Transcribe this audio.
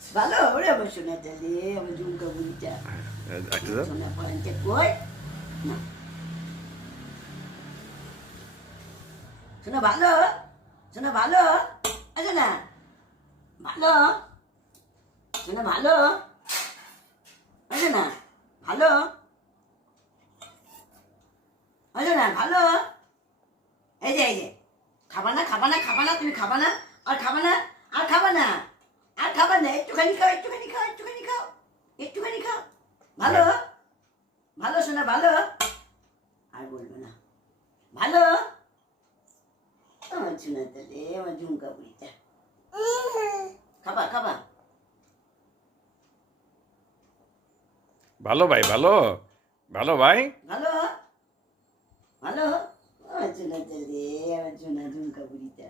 ভালো ওরে আমার শোনা তাহলে আমার ঝুমকা বুড়িটা একটা দাও। শোনা পয়েন্টে কই না শোনা ভালো শোনা ভালো আছে না ভালো শোনা ভালো আছে না ভালো আছে না ভালো এই যে খাবা না খাবা না খাবা না তুমি খাবা না আর খাবা না আর খাবা না আর খাবা না একটুখানি খাও একটুখানি খাও একটুখানি খাও একটুখানি খাও ভালো ভালো শোনা ভালো আর বলবে না ভালো আমার শোনা তাহলে আমার ঝুমকা বুড়িটা খাবা খাবা ভালো ভাই, ভালো ভালো ভাই। ভালো ভালো আমার শোনা তাহলে আমার শোনা ঝুমকা বুড়িটা